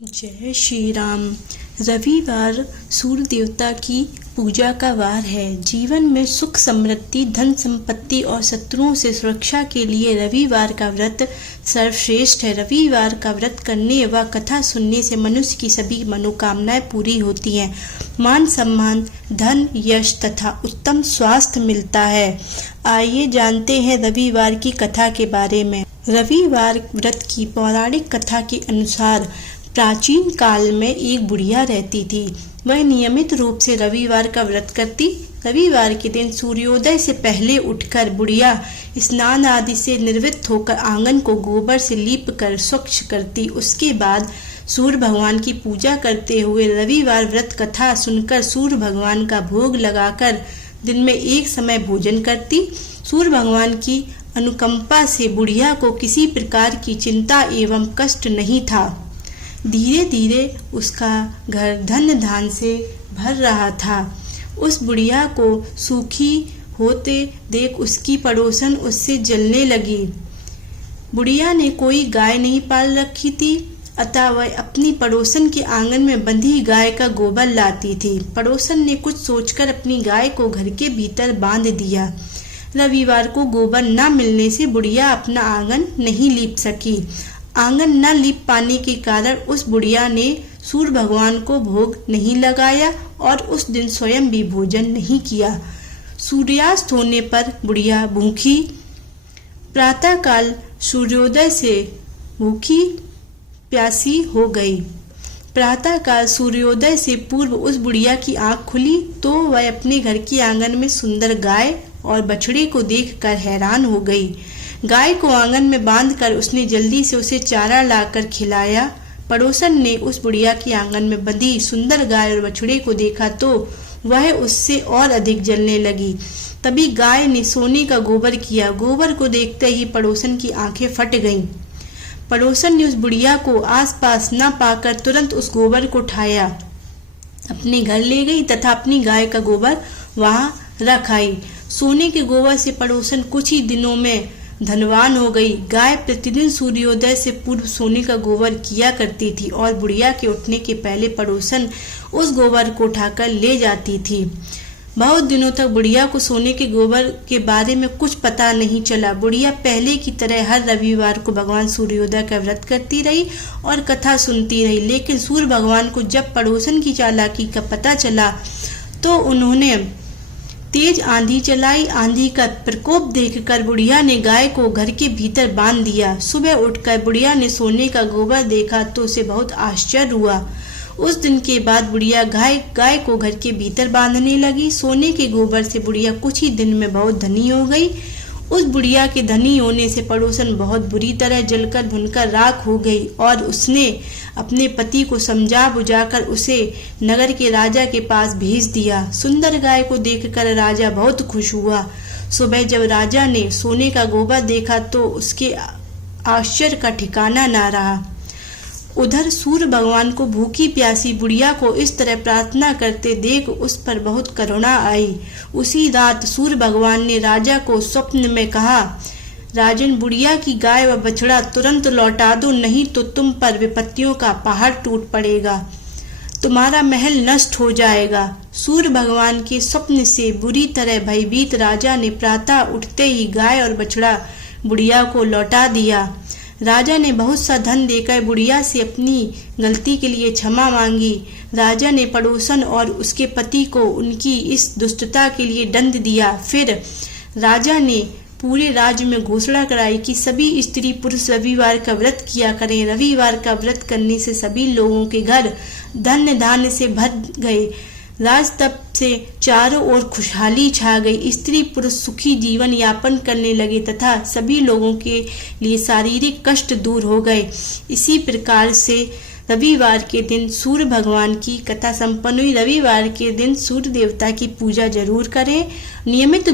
जय श्री राम। रविवार सूर्य देवता की पूजा का वार है। जीवन में सुख समृद्धि धन संपत्ति और शत्रुओं से सुरक्षा के लिए रविवार का व्रत सर्वश्रेष्ठ है। रविवार का व्रत करने व कथा सुनने से मनुष्य की सभी मनोकामनाएं पूरी होती हैं। मान सम्मान धन यश तथा उत्तम स्वास्थ्य मिलता है। आइए जानते हैं रविवार की कथा के बारे में। रविवार व्रत की पौराणिक कथा के अनुसार प्राचीन काल में एक बुढ़िया रहती थी। वह नियमित रूप से रविवार का व्रत करती। रविवार के दिन सूर्योदय से पहले उठकर बुढ़िया स्नान आदि से निवृत्त होकर आंगन को गोबर से लीप कर स्वच्छ करती। उसके बाद सूर्य भगवान की पूजा करते हुए रविवार व्रत कथा सुनकर सूर्य भगवान का भोग लगाकर दिन में एक समय भोजन करती। सूर्य भगवान की अनुकंपा से बुढ़िया को किसी प्रकार की चिंता एवं कष्ट नहीं था। धीरे धीरे उसका घर धन धान से भर रहा था। उस बुढ़िया को सूखी होते देख उसकी पड़ोसन उससे जलने लगी। बुढ़िया ने कोई गाय नहीं पाल रखी थी, अतः वह अपनी पड़ोसन के आंगन में बंधी गाय का गोबर लाती थी। पड़ोसन ने कुछ सोचकर अपनी गाय को घर के भीतर बांध दिया। रविवार को गोबर न मिलने से बुढ़िया अपना आंगन नहीं लीप सकी। आंगन न लीप पाने के कारण उस बुढ़िया ने सूर्य भगवान को भोग नहीं लगाया और उस दिन स्वयं भी भोजन नहीं किया। सूर्यास्त होने पर बुढ़िया भूखी प्रातःकाल सूर्योदय से भूखी प्यासी हो गई। प्रातःकाल सूर्योदय से पूर्व उस बुढ़िया की आंख खुली तो वह अपने घर के आंगन में सुंदर गाय और बछड़े को देखकर हैरान हो गई। गाय को आंगन में बांधकर उसने जल्दी से उसे चारा लाकर खिलाया। पड़ोसन ने उस बुढ़िया के आंगन में बंधी सुंदर गाय और बछड़े को देखा तो वह उससे और अधिक जलने लगी। तभी गाय ने सोने का गोबर किया। गोबर को देखते ही पड़ोसन की आंखें फट गईं। पड़ोसन ने उस बुढ़िया को आसपास न पाकर तुरंत उस गोबर को उठाया, अपने घर ले गई तथा अपनी गाय का गोबर वहां रख आई। सोने के गोबर से पड़ोसन कुछ ही दिनों में धनवान हो गई। गाय प्रतिदिन सूर्योदय से पूर्व सोने का गोबर किया करती थी और बुढ़िया के उठने के पहले पड़ोसन उस गोबर को उठाकर ले जाती थी। बहुत दिनों तक बुढ़िया को सोने के गोबर के बारे में कुछ पता नहीं चला। बुढ़िया पहले की तरह हर रविवार को भगवान सूर्योदय का व्रत करती रही और कथा सुनती रही। लेकिन सूर्य भगवान को जब पड़ोसन की चालाकी का पता चला तो उन्होंने तेज आंधी चलाई। आंधी का प्रकोप देखकर बुढ़िया ने गाय को घर के भीतर बांध दिया। सुबह उठकर बुढ़िया ने सोने का गोबर देखा तो उसे बहुत आश्चर्य हुआ। उस दिन के बाद बुढ़िया गाय को घर के भीतर बांधने लगी। सोने के गोबर से बुढ़िया कुछ ही दिन में बहुत धनी हो गई। उस बुढ़िया के धनी होने से पड़ोसन बहुत बुरी तरह जलकर भुनकर राख हो गई और उसने अपने पति को समझा बुझाकर उसे नगर के राजा के पास भेज दिया। सुंदर गाय को देखकर राजा बहुत खुश हुआ। सुबह जब राजा ने सोने का गोबर देखा तो उसके आश्चर्य का ठिकाना ना रहा। उधर सूर्य भगवान को भूखी प्यासी बुढ़िया को इस तरह प्रार्थना करते देख उस पर बहुत करुणा आई। उसी रात सूर्य भगवान ने राजा को स्वप्न में कहा, राजन, बुढ़िया की गाय व बछड़ा तुरंत लौटा दो, नहीं तो तुम पर विपत्तियों का पहाड़ टूट पड़ेगा, तुम्हारा महल नष्ट हो जाएगा। सूर्य भगवान के स्वप्न से बुरी तरह भयभीत राजा ने प्रातः उठते ही गाय और बछड़ा बुढ़िया को लौटा दिया। राजा ने बहुत सा धन देकर बुढ़िया से अपनी गलती के लिए क्षमा मांगी। राजा ने पड़ोसन और उसके पति को उनकी इस दुष्टता के लिए दंड दिया। फिर राजा ने पूरे राज्य में घोषणा कराई कि सभी स्त्री पुरुष रविवार का व्रत किया करें। रविवार का व्रत करने से सभी लोगों के घर धन धान्य से भर गए। राज तब से चारों ओर खुशहाली छा गई। स्त्री पुरुष सुखी जीवन यापन करने लगे तथा सभी लोगों के लिए शारीरिक कष्ट दूर हो गए। इसी प्रकार से रविवार के दिन सूर्य भगवान की कथा संपन्न हुई। रविवार के दिन सूर्य देवता की पूजा जरूर करें। नियमित